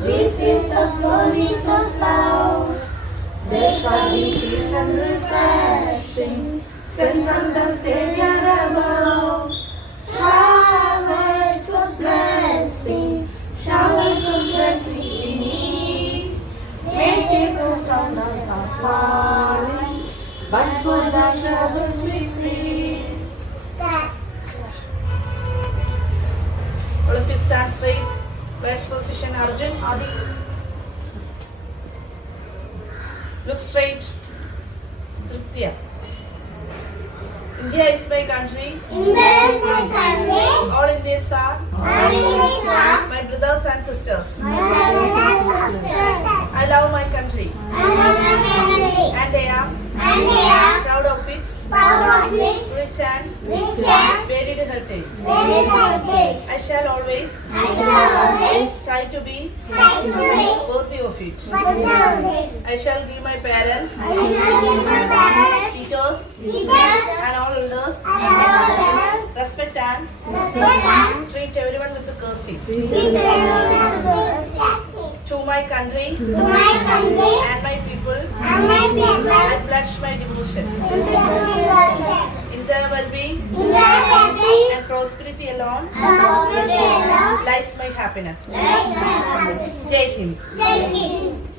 This is the promise of love. There shall be peace and refreshing, sent from the Savior above. Showers of blessing, showers of blessing in me. Merciful showers are falling, but for the showers we pray. All of you stand straight. First position, Arjun, Adi. Look straight. Triptiya. India is my country. India is my country. All Indians are All Indians are my brothers and sisters. my brothers and sisters. I love my country I love my country. and I am And they are proud of its proud of its rich and rich and varied heritage. very heritage. I shall always I shall always try to be try to be worthy of it. worthy of it. I shall give my parents, I shall give my parents, teachers, teachers, and all elders and elders respect and respect and treat everyone with courtesy. treat everyone as respect. To my country To my country and my people, and my people, I pledge my devotion. in In their well-being their well-being and prosperity alone and prosperity alone lies my happiness. lies my happiness. Jai Hind. Jai Hind.